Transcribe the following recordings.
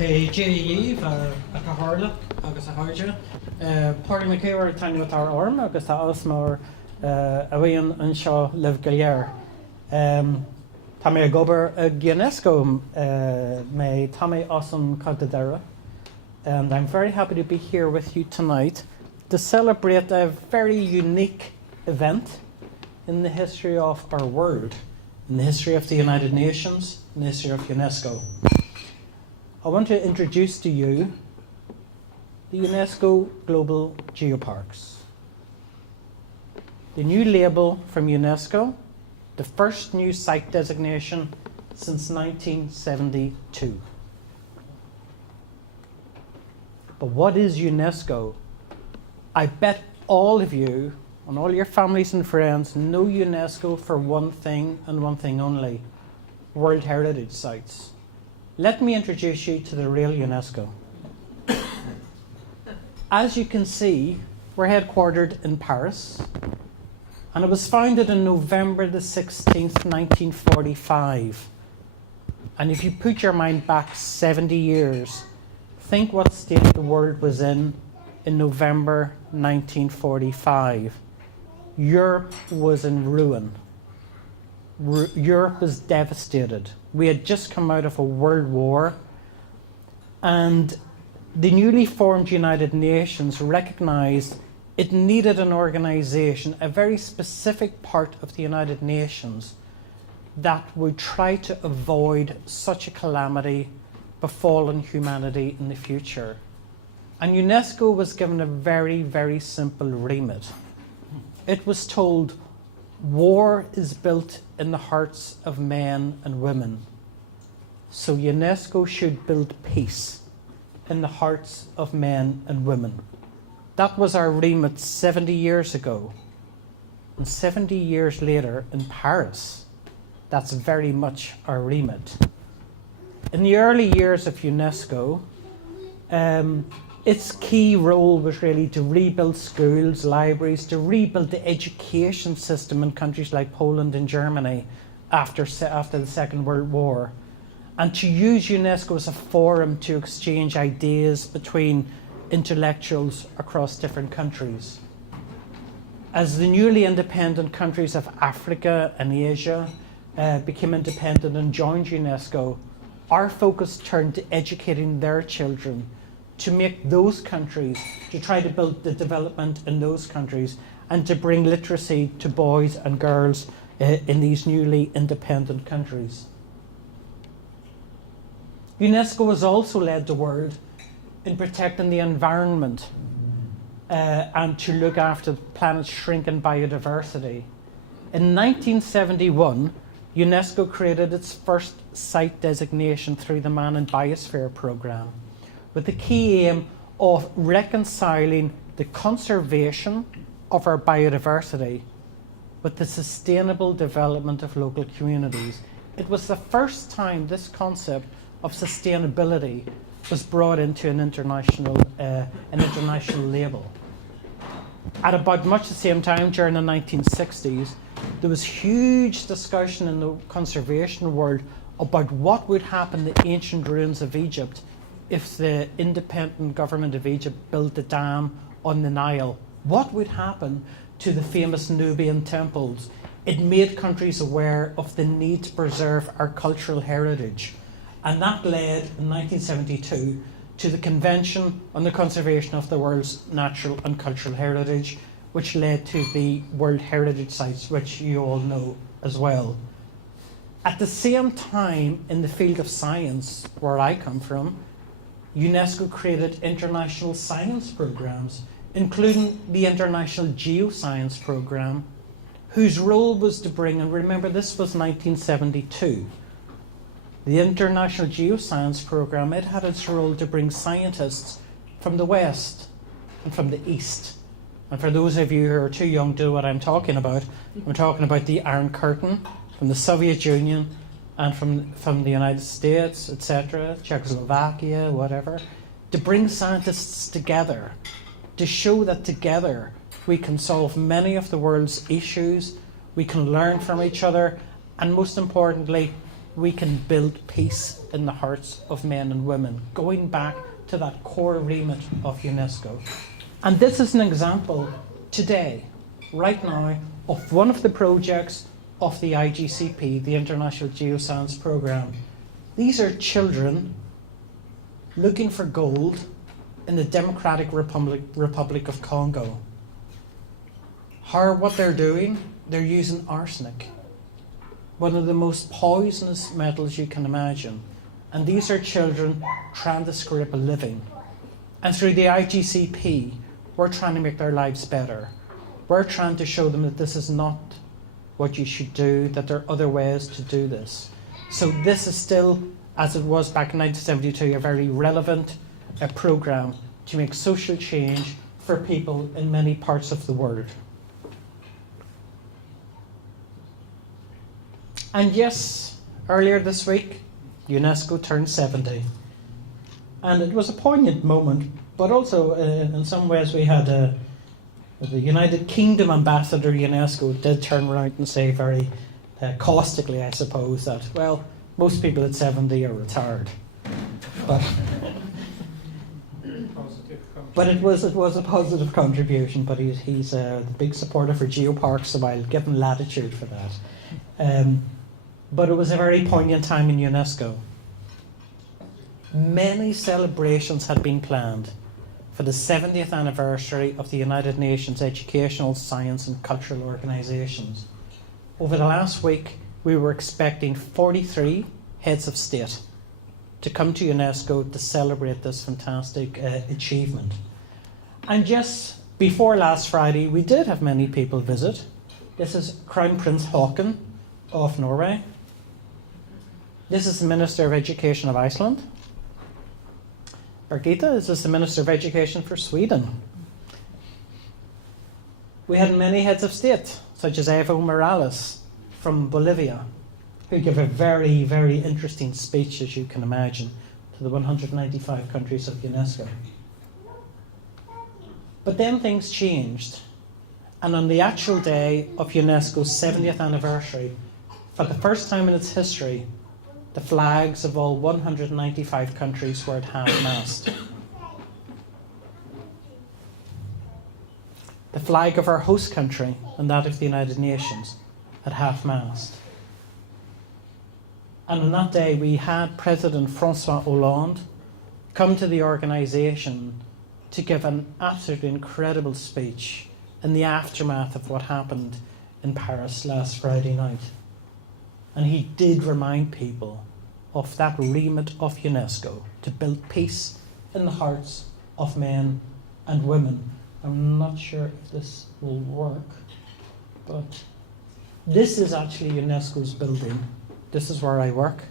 GE a caharla agus a haide. Páir McKeever tainú tar orm agus tá osmór a bhíon an seo leh goléir. Tá mé gobar a UNESCO may tá mé osm Cantadera. And I'm very happy to be here with you tonight to celebrate a very unique event in the history of our world, in the history of the United Nations, in the history of UNESCO. I want to introduce to you the UNESCO Global Geoparks. The new label from UNESCO, the first new site designation since 1972. But what is UNESCO? I bet all of you and all your families and friends know UNESCO for one thing and one thing only: World Heritage Sites. Let me introduce you to the Real Unesco. As you can see, we're headquartered in Paris, and it was founded on November the 16th, 1945. And if you put your mind back 70 years, think what state the world was in November 1945. Europe was in ruin. Europe was devastated. We had just come out of a world war, and the newly formed United Nations recognized it needed an organization, a very specific part of the United Nations, that would try to avoid such a calamity befallen humanity in the future. And UNESCO was given a very, very simple remit. It was told, war is built in the hearts of men and women. So UNESCO should build peace in the hearts of men and women. That was our remit 70 years ago. And 70 years later in Paris, that's very much our remit. In the early years of UNESCO, its key role was really to rebuild schools, libraries, to rebuild the education system in countries like Poland and Germany after the Second World War, and to use UNESCO as a forum to exchange ideas between intellectuals across different countries. As the newly independent countries of Africa and Asia became independent and joined UNESCO, our focus turned to educating their children, to make those countries, to try to build the development in those countries, and to bring literacy to boys and girls in these newly independent countries. UNESCO has also led the world in protecting the environment and to look after the planet's shrinking biodiversity. In 1971, UNESCO created its first site designation through the Man and Biosphere Programme, with the key aim of reconciling the conservation of our biodiversity with the sustainable development of local communities. It was the first time this concept of sustainability was brought into an international label. At about much the same time, during the 1960s, there was huge discussion in the conservation world about what would happen to the ancient ruins of Egypt if the independent government of Egypt built a dam on the Nile. What would happen to the famous Nubian temples? It made countries aware of the need to preserve our cultural heritage. And that led, in 1972, to the Convention on the Conservation of the World's Natural and Cultural Heritage, which led to the World Heritage Sites, which you all know as well. At the same time, in the field of science, where I come from, UNESCO created international science programs, including the International Geoscience Program, whose role was to bring, and remember this was 1972, the International Geoscience Program, it had its role to bring scientists from the West and from the East. And for those of you who are too young to know what I'm talking about the Iron Curtain from the Soviet Union and from the United States, etc., Czechoslovakia, whatever, to bring scientists together, to show that together we can solve many of the world's issues, we can learn from each other, and most importantly, we can build peace in the hearts of men and women, going back to that core remit of UNESCO. And this is an example today, right now, of one of the projects of the IGCP, the International Geoscience Programme. These are children looking for gold in the Democratic Republic of Congo. What they're doing, they're using arsenic, one of the most poisonous metals you can imagine. And these are children trying to scrape a living. And through the IGCP, we're trying to make their lives better. We're trying to show them that this is not what you should do, that there are other ways to do this. So this is still, as it was back in 1972, a very relevant programme to make social change for people in many parts of the world. And yes, earlier this week, UNESCO turned 70. And it was a poignant moment, but also in some ways we had the United Kingdom ambassador UNESCO did turn around and say very caustically, I suppose, that, well, most people at 70 are retired. But it was a positive contribution, but he's a big supporter for Geoparks, so I'll give him latitude for that. But it was a very poignant time in UNESCO. Many celebrations had been planned for the 70th anniversary of the United Nations Educational, Science and Cultural Organisations. Over the last week, we were expecting 43 heads of state to come to UNESCO to celebrate this fantastic achievement. And just before last Friday, we did have many people visit. This is Crown Prince Haakon of Norway. This is the Minister of Education of Iceland. Birgitta, this is the Minister of Education for Sweden. We had many heads of state, such as Evo Morales from Bolivia, who gave a very, very interesting speech, as you can imagine, to the 195 countries of UNESCO. But then things changed, and on the actual day of UNESCO's 70th anniversary, for the first time in its history, the flags of all 195 countries were at half-mast. The flag of our host country and that of the United Nations at half-mast. And on that day, we had President François Hollande come to the organisation to give an absolutely incredible speech in the aftermath of what happened in Paris last Friday night. And he did remind people of that remit of UNESCO to build peace in the hearts of men and women. I'm not sure if this will work, but this is actually UNESCO's building. This is where I work.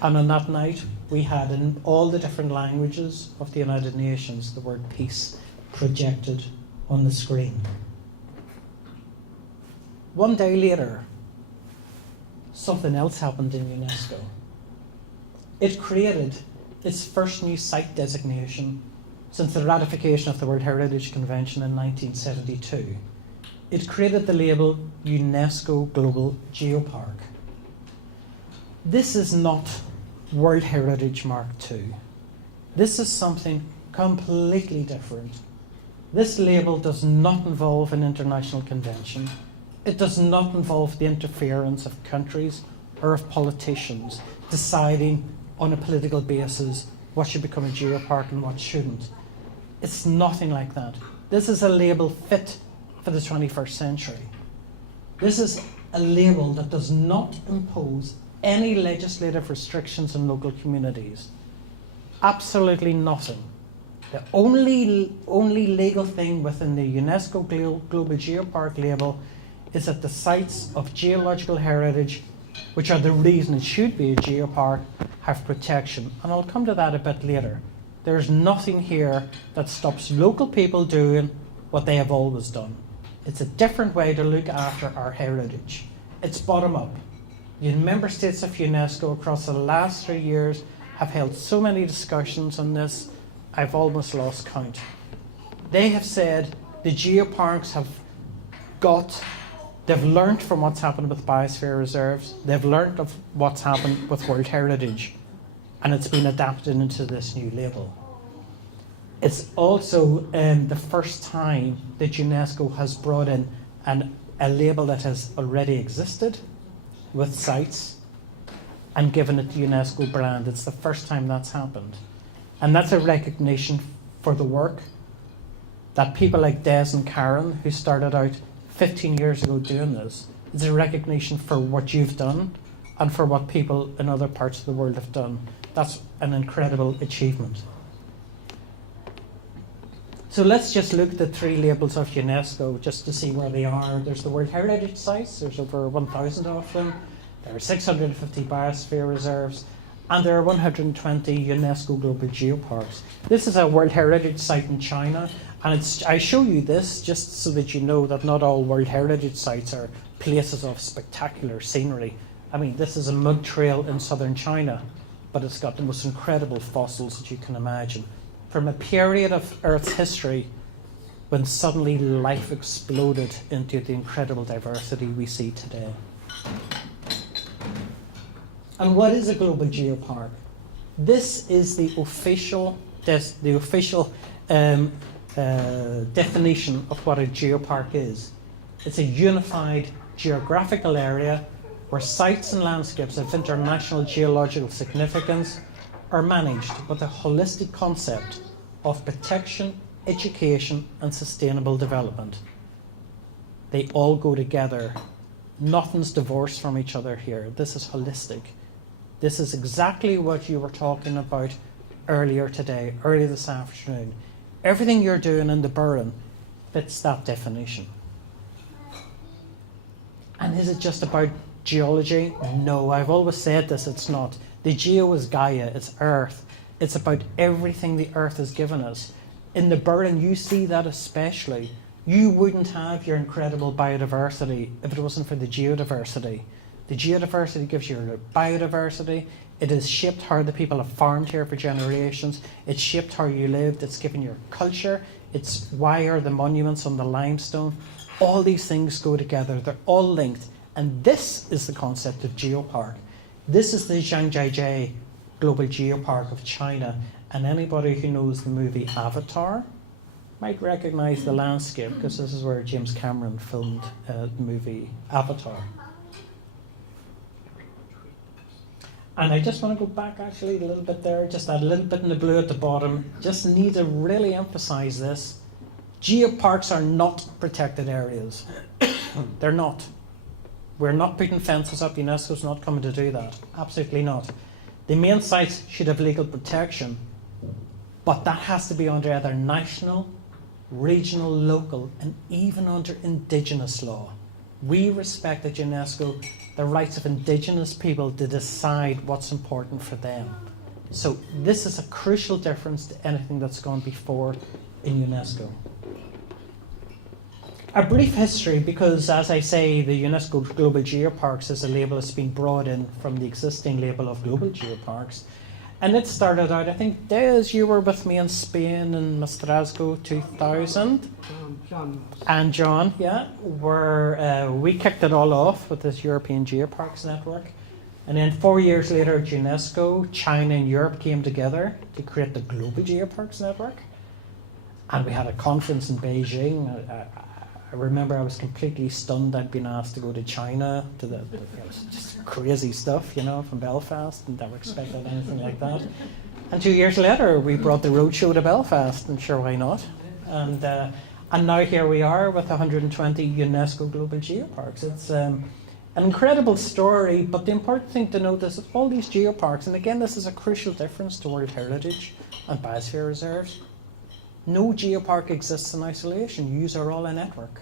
And on that night, we had in all the different languages of the United Nations the word peace projected on the screen. One day later, something else happened in UNESCO. It created its first new site designation since the ratification of the World Heritage Convention in 1972. It created the label UNESCO Global Geopark. This is not World Heritage Mark II. This is something completely different. This label does not involve an international convention. It does not involve the interference of countries or of politicians deciding on a political basis what should become a geopark and what shouldn't. It's nothing like that. This is a label fit for the 21st century. This is a label that does not impose any legislative restrictions on local communities. Absolutely nothing. The only legal thing within the UNESCO Global Geopark label is that the sites of geological heritage, which are the reason it should be a geopark, have protection. And I'll come to that a bit later. There's nothing here that stops local people doing what they have always done. It's a different way to look after our heritage. It's bottom up. The member states of UNESCO across the last 3 years have held so many discussions on this, I've almost lost count. They have said the geoparks have got They've learnt from what's happened with biosphere reserves. They've learnt of what's happened with World Heritage, and it's been adapted into this new label. It's also the first time that UNESCO has brought in a label that has already existed with sites and given it the UNESCO brand. It's the first time that's happened. And that's a recognition for the work that people like Des and Karen, who started out 15 years ago doing this, it's a recognition for what you've done and for what people in other parts of the world have done. That's an incredible achievement. So let's just look at the 3 labels of UNESCO just to see where they are. There's the World Heritage Sites, there's over 1,000 of them. There are 650 biosphere reserves, and there are 120 UNESCO Global Geoparks. This is a World Heritage Site in China, and I show you this just so that you know that not all World Heritage Sites are places of spectacular scenery. I mean, this is a mud trail in southern China, but it's got the most incredible fossils that you can imagine. From a period of Earth's history when suddenly life exploded into the incredible diversity we see today. And what is a global geopark? This is the official definition of what a geopark is. It's a unified geographical area where sites and landscapes of international geological significance are managed with a holistic concept of protection, education, and sustainable development. They all go together. Nothing's divorced from each other here. This is holistic. This is exactly what you were talking about earlier today, earlier this afternoon. Everything you're doing in the Burren fits that definition. And is it just about geology? No, I've always said this, it's not. The geo is Gaia, it's Earth. It's about everything the Earth has given us. In the Burren, you see that especially. You wouldn't have your incredible biodiversity if it wasn't for the geodiversity. The geodiversity gives you your biodiversity. It has shaped how the people have farmed here for generations. It's shaped how you lived. It's given your culture. It's why are the monuments on the limestone. All these things go together. They're all linked. And this is the concept of geopark. This is the Zhangjiajie Global Geopark of China. And anybody who knows the movie Avatar might recognize the landscape because this is where James Cameron filmed the movie Avatar. And I just want to go back actually a little bit there, just that little bit in the blue at the bottom. Just need to really emphasize this. Geoparks are not protected areas. They're not. We're not putting fences up. UNESCO's not coming to do that. Absolutely not. The main sites should have legal protection, but that has to be under either national, regional, local, and even under Indigenous law. We respect at UNESCO the rights of Indigenous people to decide what's important for them. So this is a crucial difference to anything that's gone before in UNESCO. A brief history, because as I say, the UNESCO Global Geoparks is a label that's been brought in from the existing label of Global Geoparks. And it started out, I think, Des, you were with me in Spain in Maestrazgo 2000. And John, yeah, where we kicked it all off with this European Geoparks network. And then 4 years later at UNESCO, China and Europe came together to create the Global Geoparks network. And we had a conference in Beijing. I remember I was completely stunned I'd been asked to go to China, to it was just crazy stuff, you know, from Belfast, and never expected anything like that. And 2 years later, we brought the roadshow to Belfast, and sure, why not? And now here we are with 120 UNESCO Global Geoparks. It's an incredible story, but the important thing to note is that all these geoparks, and again, this is a crucial difference to World Heritage and biosphere reserves. No geopark exists in isolation. Yous are all a network.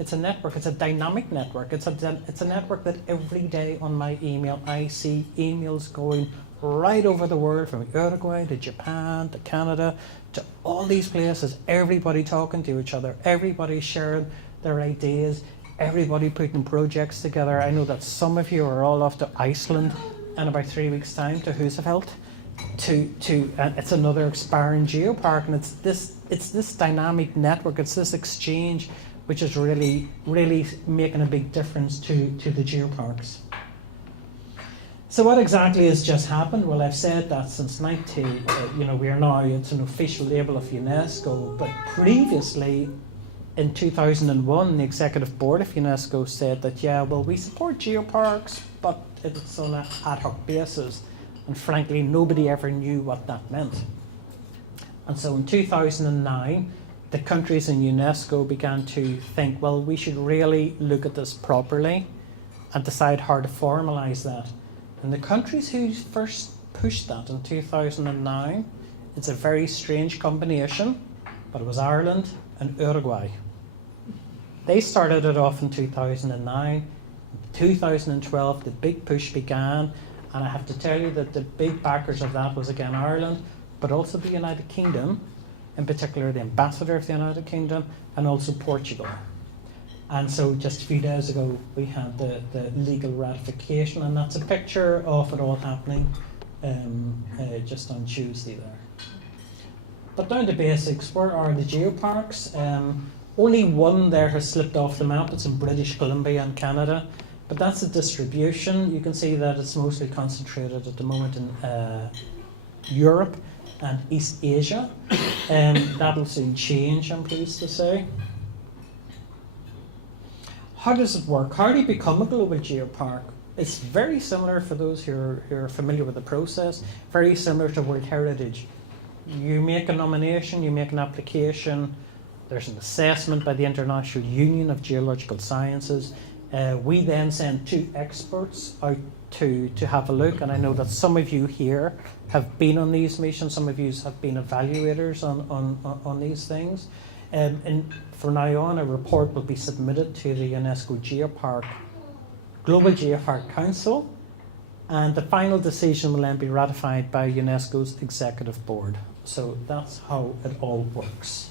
It's a network. It's a dynamic network. It's a network that every day on my email I see emails going right over the world, from Uruguay to Japan to Canada to all these places. Everybody talking to each other. Everybody sharing their ideas. Everybody putting projects together. I know that some of you are all off to Iceland in about 3 weeks' time to Husafeld. It's another expiring geopark, and it's this dynamic network, it's this exchange which is really making a big difference to the geoparks. So what exactly has just happened? Well, I've said that since we are now, it's an official label of UNESCO, but previously in 2001, the Executive Board of UNESCO said that, we support geoparks, but it's on an ad hoc basis. And frankly, nobody ever knew what that meant. And so in 2009, the countries in UNESCO began to think, well, we should really look at this properly and decide how to formalise that. And the countries who first pushed that in 2009, it's a very strange combination, but it was Ireland and Uruguay. They started it off in 2009. In 2012, the big push began, and I have to tell you that the big backers of that was again Ireland, but also the United Kingdom, in particular the ambassador of the United Kingdom, and also Portugal. And so just a few days ago, we had the legal ratification, and that's a picture of it all happening just on Tuesday there. But down to basics, where are the geoparks? Only one there has slipped off the map. It's in British Columbia and Canada, but that's a distribution. You can see that it's mostly concentrated at the moment in Europe and East Asia. That'll soon change, I'm pleased to say. How does it work? How do you become a global geopark? It's very similar, for those who are familiar with the process, very similar to World Heritage. You make a nomination, you make an application, there's an assessment by the International Union of Geological Sciences. We then send 2 experts out to have a look, and I know that some of you here have been on these missions, some of you have been evaluators on these things. And from now on, a report will be submitted to the UNESCO Global Geopark Council, and the final decision will then be ratified by UNESCO's Executive Board. So that's how it all works.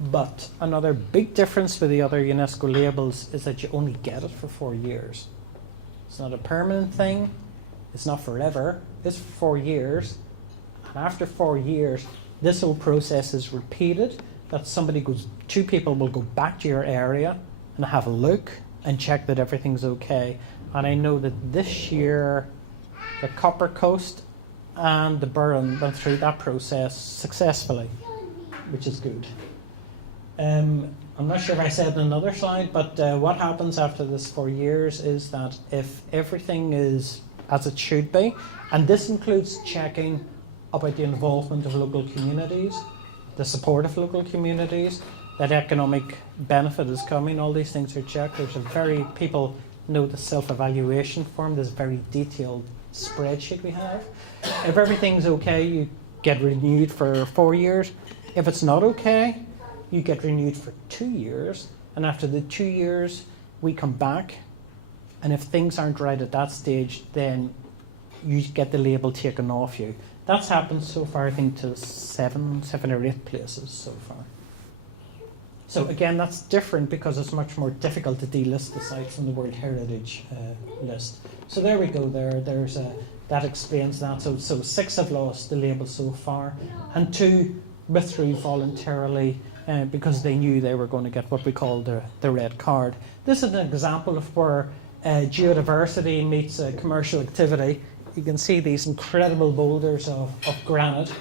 But another big difference with the other UNESCO labels is that you only get it for 4 years. It's not a permanent thing, it's not forever, it's for 4 years. And after 4 years, this whole process is repeated, that 2 people will go back to your area and have a look and check that everything's okay. And I know that this year, the Copper Coast and the Burren went through that process successfully, which is good. I'm not sure if I said in another slide, but what happens after this 4 years is that if everything is as it should be, and this includes checking about the involvement of local communities, the support of local communities, that economic benefit is coming, all these things are checked. People know the self-evaluation form, this very detailed spreadsheet we have. If everything's okay, you get renewed for 4 years. If it's not okay, you get renewed for 2 years, and after the 2 years, we come back, and if things aren't right at that stage, then you get the label taken off you. That's happened so far, I think, to seven or 8 places so far. So again, that's different because it's much more difficult to delist the sites on the World Heritage list. So there we go there. That explains that. So 6 have lost the label so far, and 2 withdrew voluntarily because they knew they were going to get what we call the red card. This is an example of where geodiversity meets commercial activity. You can see these incredible boulders of granite.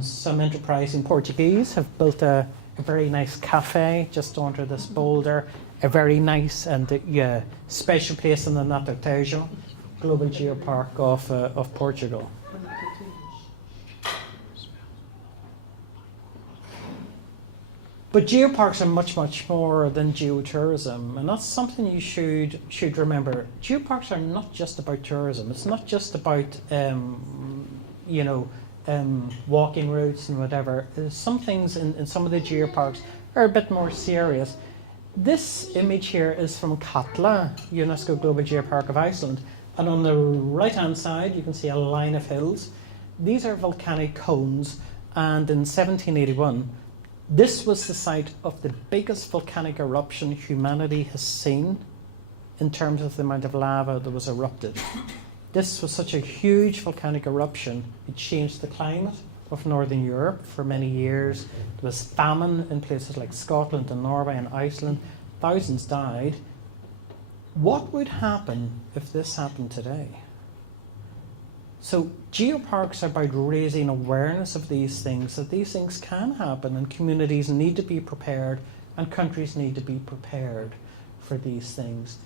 Some enterprising Portuguese have built a very nice cafe just under this boulder, a very nice and special place in the Untitled Global Geopark of Portugal. But geoparks are much, much more than geotourism, and that's something you should remember. Geoparks are not just about tourism. It's not just about walking routes and whatever. Some things in some of the geoparks are a bit more serious. This image here is from Katla, UNESCO Global Geopark of Iceland, and on the right-hand side you can see a line of hills. These are volcanic cones, and in 1781. This was the site of the biggest volcanic eruption humanity has seen in terms of the amount of lava that was erupted. This was such a huge volcanic eruption, it changed the climate of Northern Europe for many years. There was famine in places like Scotland and Norway and Iceland. Thousands died. What would happen if this happened today? So geoparks are about raising awareness of these things, that these things can happen, and communities need to be prepared and countries need to be prepared for these things.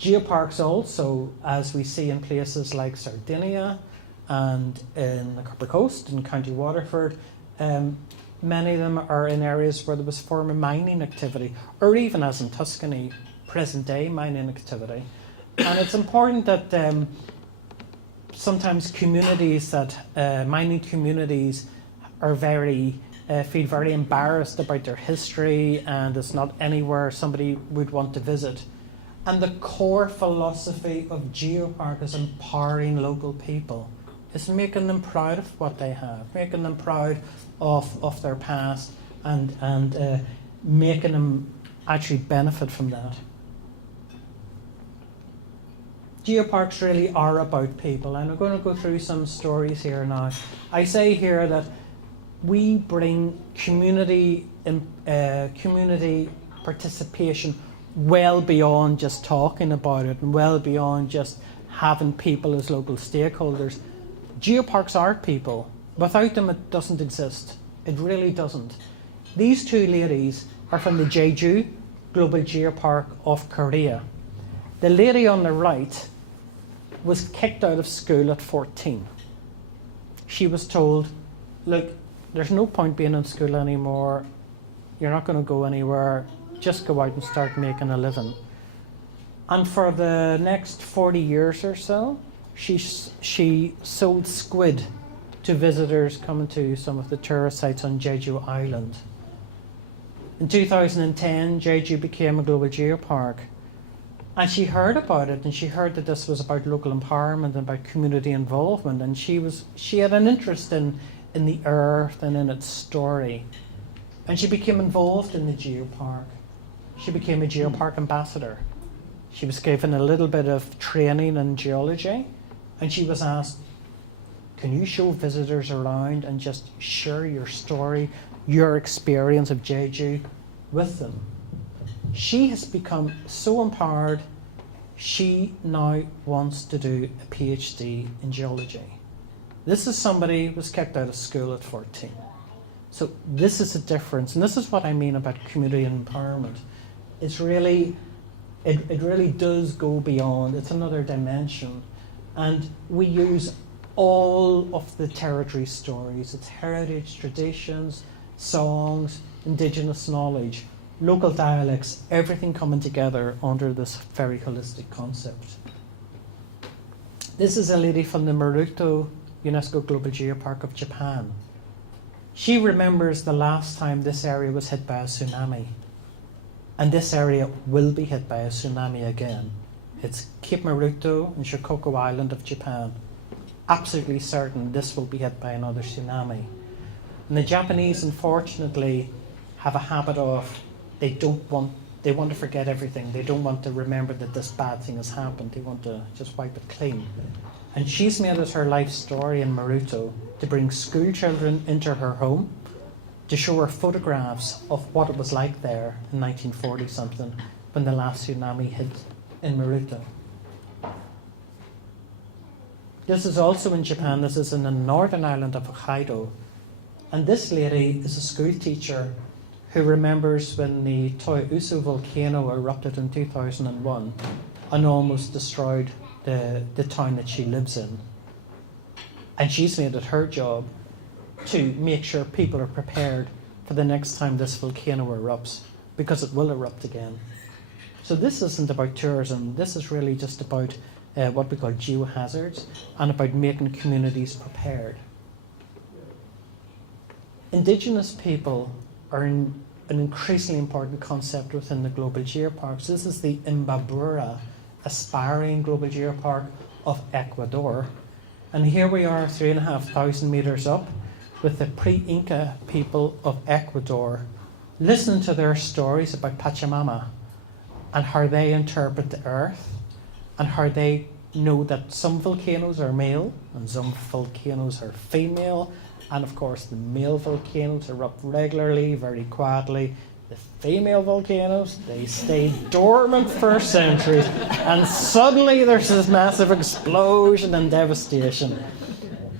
Geoparks also, as we see in places like Sardinia and in the Copper Coast in County Waterford, many of them are in areas where there was former mining activity, or even as in Tuscany, present day mining activity. And it's important that sometimes communities mining communities are feel very embarrassed about their history, and it's not anywhere somebody would want to visit. And the core philosophy of Geopark is empowering local people. It's making them proud of what they have, making them proud of their past, and making them actually benefit from that. Geoparks really are about people, and I'm going to go through some stories here now. I say here that we bring community participation well beyond just talking about it, and well beyond just having people as local stakeholders. Geoparks are people. Without them, it doesn't exist. It really doesn't. These two ladies are from the Jeju Global Geopark of Korea. The lady on the right was kicked out of school at 14. She was told, look, there's no point being in school anymore. You're not going to go anywhere. Just go out and start making a living. And for the next 40 years or so, she sold squid to visitors coming to some of the tourist sites on Jeju Island. In 2010, Jeju became a global geopark. And she heard about it, and she heard that this was about local empowerment and about community involvement, and she had an interest in the earth and in its story. And she became involved in the geopark. She became a geopark ambassador. She was given a little bit of training in geology, and she was asked, can you show visitors around and just share your story, your experience of Jeju with them? She has become so empowered, she now wants to do a PhD in geology. This is somebody who was kicked out of school at 14. So this is a difference, and this is what I mean about community empowerment. It's really, it really does go beyond, it's another dimension. And we use all of the territory stories, its heritage, traditions, songs, indigenous knowledge, local dialects, everything coming together under this very holistic concept. This is a lady from the Maruto UNESCO Global Geopark of Japan. She remembers the last time this area was hit by a tsunami. And this area will be hit by a tsunami again. It's Cape Maruto and Shikoku Island of Japan. Absolutely certain this will be hit by another tsunami. And the Japanese, unfortunately, have a habit of they want to forget everything. They don't want to remember that this bad thing has happened. They want to just wipe it clean. And she's made it her life story in Maruto to bring school children into her home to show her photographs of what it was like there in 1940 something when the last tsunami hit in Maruto. This is also in Japan. This is in the northern island of Hokkaido. And this lady is a school teacher who remembers when the Toyusu volcano erupted in 2001 and almost destroyed the town that she lives in. And she's made it her job to make sure people are prepared for the next time this volcano erupts, because it will erupt again. So this isn't about tourism. This is really just about what we call geohazards and about making communities prepared. Indigenous people are an increasingly important concept within the global geoparks. This is the Imbabura aspiring global geopark of Ecuador. And here we are 3,500 meters up with the pre-Inca people of Ecuador, listening to their stories about Pachamama and how they interpret the earth and how they know that some volcanoes are male and some volcanoes are female, And of course, the male volcanoes erupt regularly, very quietly. The female volcanoes, they stay dormant for centuries, and suddenly there's this massive explosion and devastation.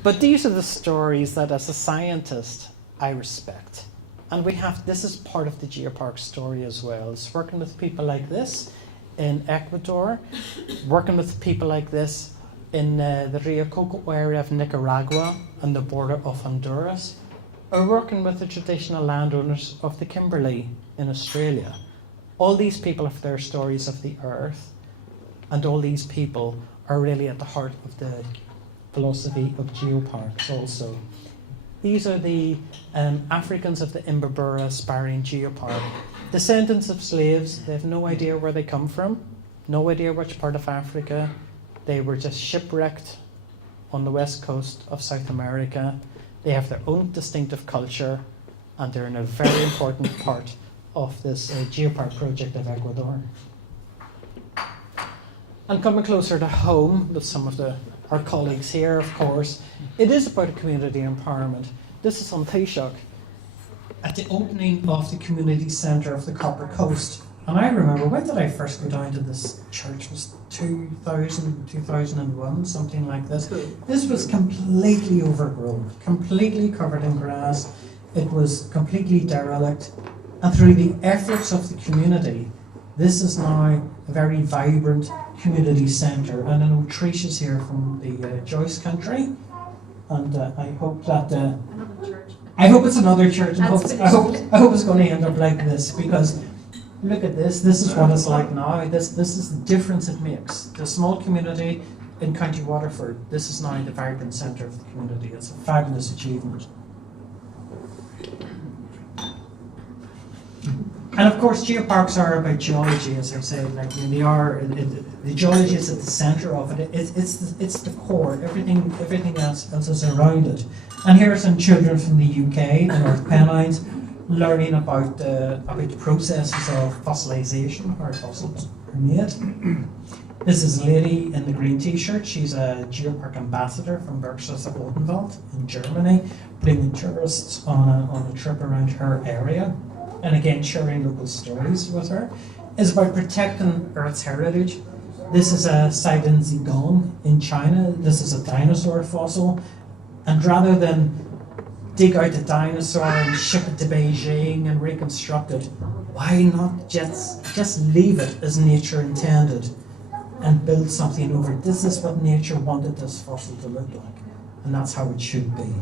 But these are the stories that, as a scientist, I respect. And this is part of the Geopark story as well. It's working with people like this in Ecuador, working with people like this in the Rio Coco area of Nicaragua and the border of Honduras, or working with the traditional landowners of the Kimberley in Australia. All these people have their stories of the earth, and all these people are really at the heart of the philosophy of geoparks also. These are the Africans of the Imbabura aspiring geopark. Descendants of slaves. They have no idea where they come from, no idea which part of Africa. They were just shipwrecked on the west coast of South America. They have their own distinctive culture, and they're in a very important part of this Geopark project of Ecuador. And coming closer to home with some of our colleagues here, of course, it is about community empowerment. This is on Taoiseach at the opening of the community centre of the Copper Coast. And I remember, when did I first go down to this church? It was 2000, 2001, something like this. This was completely overgrown, completely covered in grass. It was completely derelict. And through the efforts of the community, this is now a very vibrant community centre. And I know Tricia's here from the Joyce country. And I hope that... another church. I hope it's another church. I hope it's going to end up like this, because... look at this. This is what it's like now. This is the difference it makes. The small community in County Waterford, this is now the vibrant centre of the community. It's a fabulous achievement. And of course, geoparks are about geology, as I said. The geology is at the centre of it. It's the core. Everything else is around it. And here are some children from the UK, the North Pennines, learning about the processes of fossilization, how fossils are made. This is a lady in the green t-shirt. She's a Geopark ambassador from Bergstrasse Odenwald in Germany, bringing tourists on a trip around her area, and again sharing local stories with her. It's about protecting Earth's heritage. This is a site in Zhejiang in China. This is a dinosaur fossil, and rather than dig out a dinosaur and ship it to Beijing and reconstruct it, why not just leave it as nature intended and build something over it? This is what nature wanted this fossil to look like, and that's how it should be.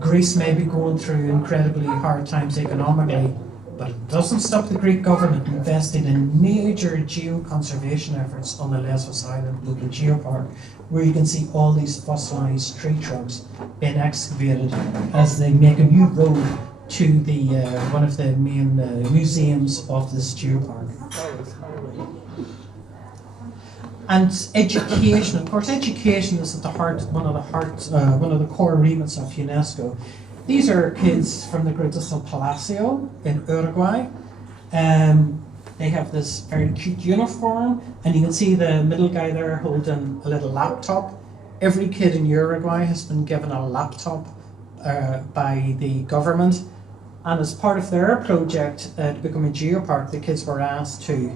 Greece may be going through incredibly hard times economically, but it doesn't stop the Greek government investing in major geoconservation efforts on the Lesbos Island local geopark, where you can see all these fossilised tree trunks being excavated as they make a new road to the one of the main museums of this geopark. And education, of course, education is at the heart, one of the core remits of UNESCO. These are kids from the Gruta Sao Palacio in Uruguay. They have this very cute uniform, and you can see the middle guy there holding a little laptop. Every kid in Uruguay has been given a laptop by the government, and as part of their project to become a geopark, the kids were asked to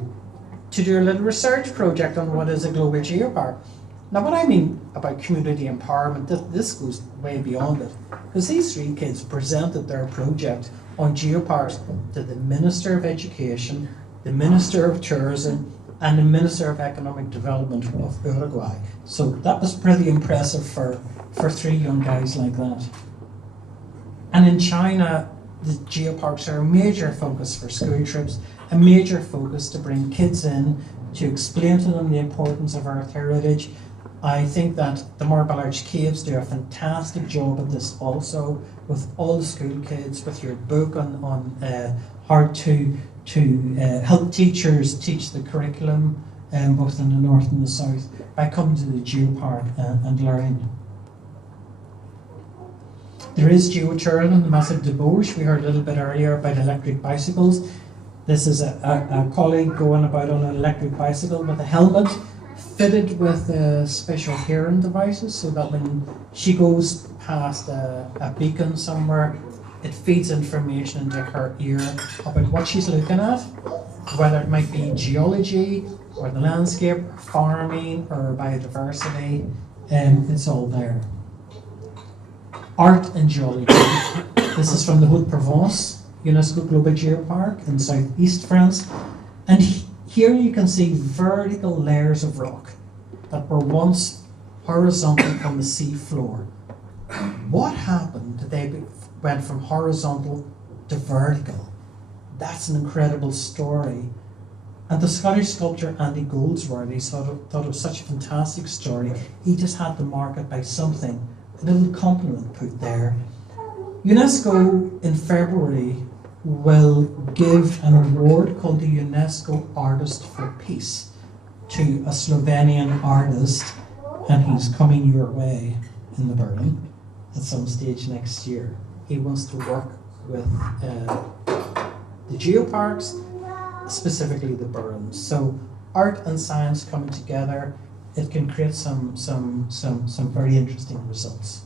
do a little research project on what is a global geopark. Now, what I mean about community empowerment, this goes way beyond it, because these three kids presented their project on geoparks to the Minister of Education, the Minister of Tourism, and the Minister of Economic Development of Uruguay. So that was pretty impressive for three young guys like that. And in China, the geoparks are a major focus for school trips, a major focus to bring kids in, to explain to them the importance of Earth heritage. I think that the Marble Arch Caves do a fantastic job at this also, with all the school kids, with your book on how to help teachers teach the curriculum, both in the north and the south, by coming to the geopark and learning. There is geotourism, the Massive de Bauge. We heard a little bit earlier about electric bicycles. This is a colleague going about on an electric bicycle with a helmet, fitted with special hearing devices so that when she goes past a beacon somewhere, it feeds information into her ear about what she's looking at, whether it might be geology or the landscape, or farming or biodiversity, and it's all there. Art and geology. This is from the Haute-Provence, UNESCO Global Geopark in southeast France. And here you can see vertical layers of rock that were once horizontal from the sea floor. What happened that they went from horizontal to vertical? That's an incredible story. And the Scottish sculptor Andy Goldsworthy thought it was such a fantastic story. He just had to mark it by something, a little compliment put there. UNESCO in February will give an award called the UNESCO Artist for Peace to a Slovenian artist, and he's coming your way in the Berlin at some stage next year. He wants to work with the geoparks, specifically the burns. So art and science coming together, it can create some very interesting results.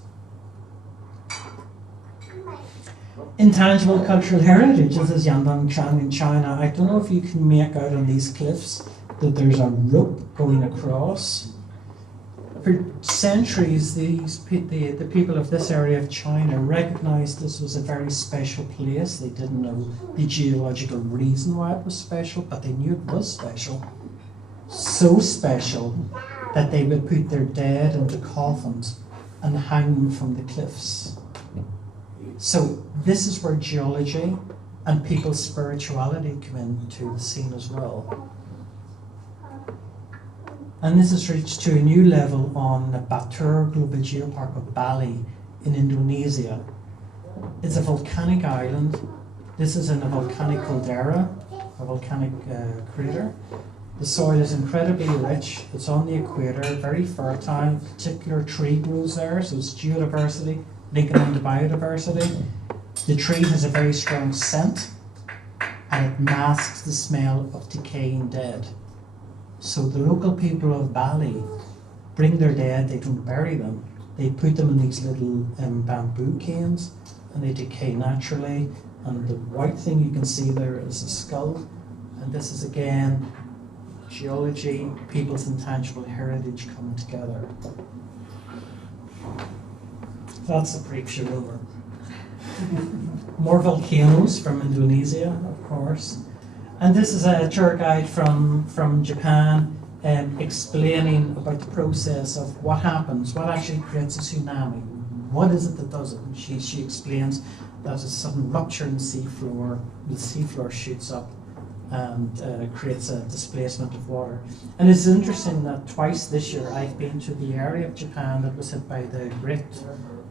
Intangible cultural heritage. This is Yangdong in China. I don't know if you can make out on these cliffs that there's a rope going across. For centuries, the people of this area of China recognized this was a very special place. They didn't know the geological reason why it was special, but they knew it was special. So special that they would put their dead into coffins and hang them from the cliffs. So this is where geology and people's spirituality come into the scene as well. And this has reached to a new level on the Batur Global Geopark of Bali in Indonesia. It's a volcanic island. This is in a volcanic caldera, a volcanic crater. The soil is incredibly rich. It's on the equator, very fertile. A particular tree grows there, so it's geodiversity linking into biodiversity. The tree has a very strong scent, and it masks the smell of decaying dead. So the local people of Bali bring their dead, they don't bury them, they put them in these little bamboo canes, and they decay naturally. And the white thing you can see there is a skull, and this is again geology, people's intangible heritage coming together. That's a brief show over. More volcanoes from Indonesia, of course. And this is a tour guide from Japan explaining about the process of what happens, what actually creates a tsunami. What is it that does it? And she explains that a sudden rupture in the seafloor, the seafloor shoots up and creates a displacement of water. And it's interesting that twice this year I've been to the area of Japan that was hit by the great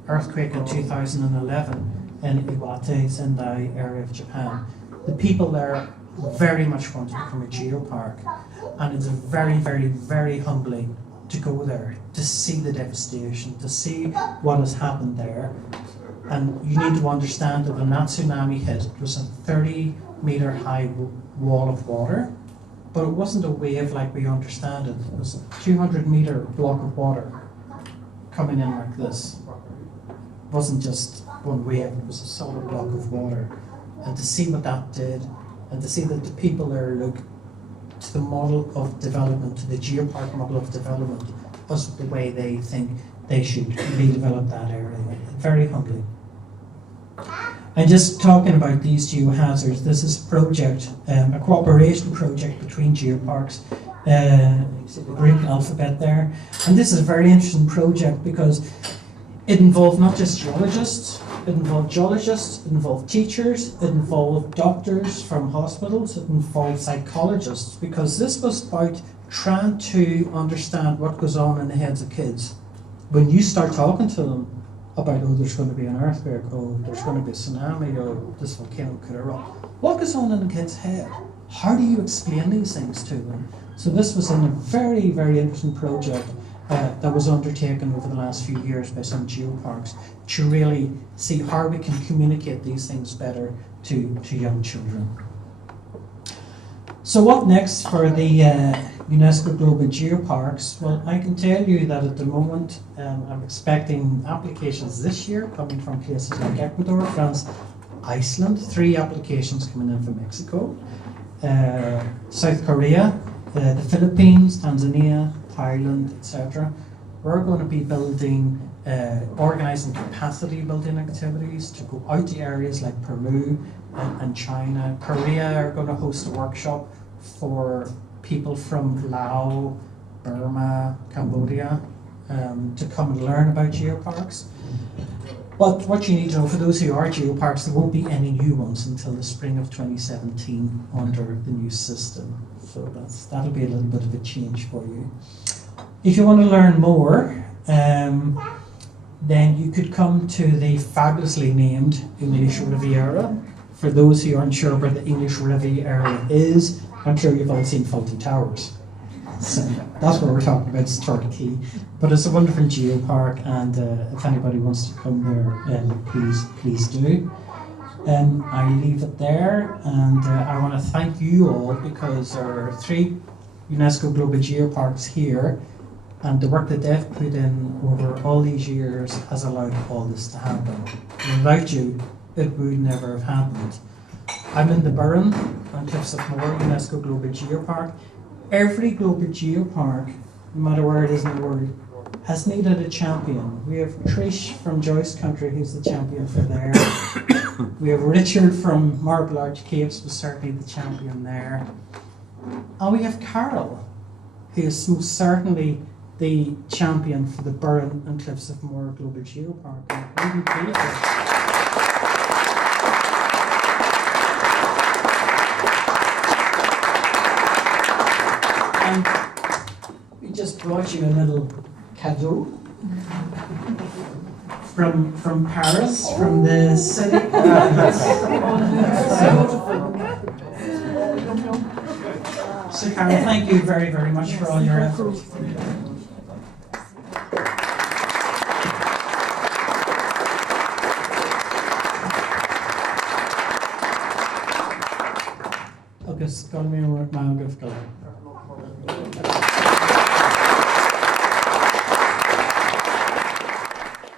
earthquake in 2011 in Iwate, Sendai area of Japan. The people there very much want to become a geopark, and it's very, very, very humbling to go there, to see the devastation, to see what has happened there. And you need to understand that when that tsunami hit, it was a 30-meter high wall of water, but it wasn't a wave like we understand it. It was a 200-meter block of water coming in like this. It wasn't just one wave, it was a solid block of water. And to see what that did, and to see that the people there look to the model of development, to the geopark model of development, was the way they think they should redevelop that area. Very humbling. And just talking about these geohazards, this is a project, a cooperation project between geoparks. You see the Greek alphabet there. And this is a very interesting project because it involved not just geologists, it involved geologists, it involved teachers, it involved doctors from hospitals, it involved psychologists, because this was about trying to understand what goes on in the heads of kids. When you start talking to them about, oh, there's going to be an earthquake, oh, there's going to be a tsunami, oh, this volcano could erupt. What goes on in a kid's head? How do you explain these things to them? So this was a very, very interesting project that was undertaken over the last few years by some geoparks to really see how we can communicate these things better to young children. So what next for the UNESCO Global Geoparks. Well, I can tell you that at the moment I'm expecting applications this year coming from places like Ecuador, France, Iceland, 3 applications coming in from Mexico, South Korea, the Philippines, Tanzania, Thailand, etc. We're going to be building, organising capacity building activities to go out to areas like Peru and China. Korea are going to host a workshop for people from Laos, Burma, Cambodia to come and learn about geoparks. But what you need to know, for those who are geoparks, there won't be any new ones until the spring of 2017 under the new system. So that'll be a little bit of a change for you. If you want to learn more, then you could come to the fabulously named English Riviera. For those who aren't sure where the English Riviera is, I'm sure you've all seen Fawlty Towers. So that's what we're talking about, it's Turkey. But it's a wonderful geopark, and if anybody wants to come there, please do. I leave it there, and I want to thank you all, because there are 3 UNESCO Global Geoparks here, and the work that they've put in over all these years has allowed all this to happen. Without you, it would never have happened. I'm in the Burren on Cliffs of Moher, UNESCO Global Geopark. Every global geopark, no matter where it is in the world, has needed a champion. We have Trish from Joyce Country, who's the champion for there. We have Richard from Marble Arch Caves, was certainly the champion there. And we have Carol, who is most certainly the champion for the Burren and Cliffs of Moher Global Geopark. I'm really pleased with it. And we just brought you a little cadeau from Paris, from the city. So Carol, thank you very, very much for all your effort. Agus gan mé mar má goh go.